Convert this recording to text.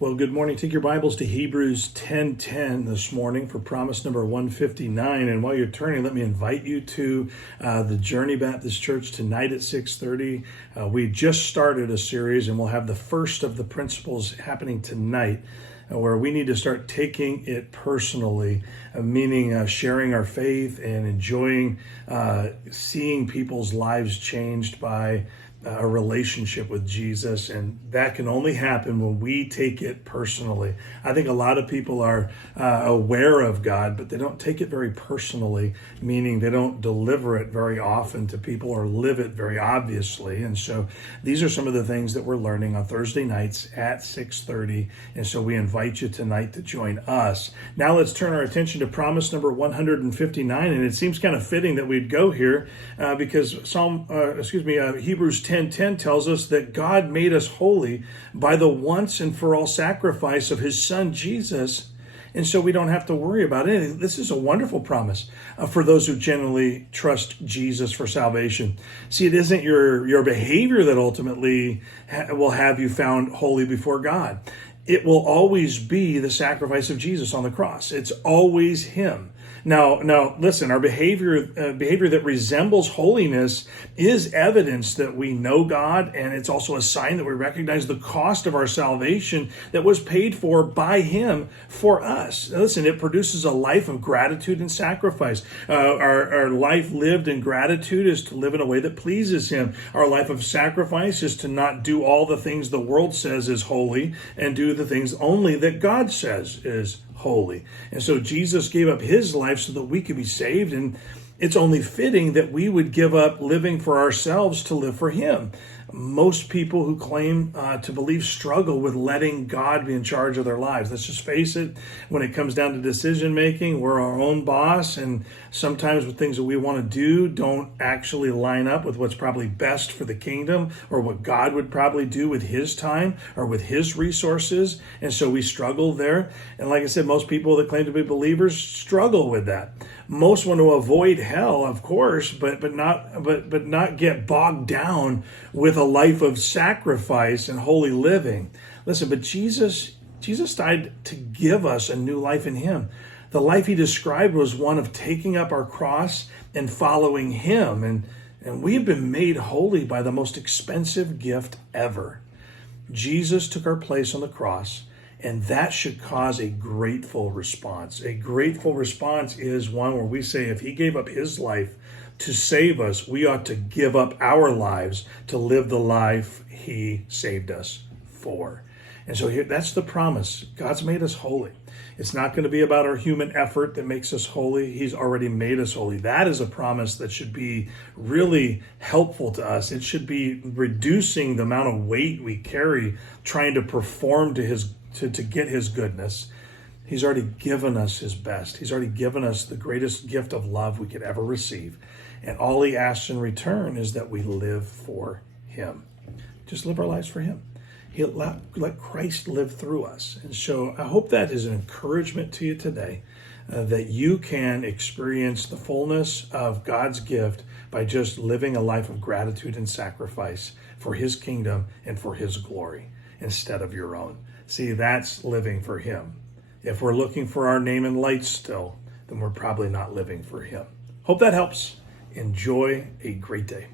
Well, good morning. Take your Bibles to Hebrews 10:10 this morning for promise number 159. And while you're turning, let me invite you to the Journey Baptist Church tonight at 6:30. We just started a series, and we'll have the first of the principles happening tonight, where we need to start taking it personally, meaning sharing our faith and enjoying seeing people's lives changed by a relationship with Jesus, and that can only happen when we take it personally. I think a lot of people are aware of God, but they don't take it very personally, meaning they don't deliver it very often to people or live it very obviously. And so these are some of the things that we're learning on Thursday nights at 6:30, and so we invite you tonight to join us. Now let's turn our attention to promise number 159, and it seems kind of fitting that we'd go here because Hebrews 10:10 tells us that God made us holy by the once and for all sacrifice of his son Jesus, and so we don't have to worry about anything. This is a wonderful promise for those who genuinely trust Jesus for salvation. See, it isn't your behavior that ultimately will have you found holy before God. It will always be the sacrifice of Jesus on the cross. It's always him. Now, listen, our behavior that resembles holiness is evidence that we know God, and it's also a sign that we recognize the cost of our salvation that was paid for by him for us. Now, listen, it produces a life of gratitude and sacrifice. Our life lived in gratitude is to live in a way that pleases him. Our life of sacrifice is to not do all the things the world says is holy and do the things only that God says is holy. And so Jesus gave up his life so that we could be saved, and it's only fitting that we would give up living for ourselves to live for him. Most people who claim to believe struggle with letting God be in charge of their lives. Let's just face it, when it comes down to decision making, we're our own boss, and sometimes the things that we want to do don't actually line up with what's probably best for the kingdom or what God would probably do with his time or with his resources, and so we struggle there. And like I said, most people that claim to be believers struggle with that. Most want to avoid hell, of course, but not get bogged down with a life of sacrifice and holy living. Listen, but Jesus died to give us a new life in him. The life he described was one of taking up our cross and following him. And we have been made holy by the most expensive gift ever. Jesus took our place on the cross, and that should cause a grateful response. A grateful response is one where we say, if he gave up his life to save us, we ought to give up our lives to live the life he saved us for. And so here, that's the promise. God's made us holy. It's not going to be about our human effort that makes us holy. He's already made us holy. That is a promise that should be really helpful to us. It should be reducing the amount of weight we carry trying to perform to get his goodness. He's already given us his best. He's already given us the greatest gift of love we could ever receive. And all he asks in return is that we live for him. Just live our lives for him. He'll let Christ live through us. And so I hope that is an encouragement to you today, that you can experience the fullness of God's gift by just living a life of gratitude and sacrifice for his kingdom and for his glory instead of your own. See, that's living for him. If we're looking for our name in lights still, then we're probably not living for him. Hope that helps. Enjoy a great day.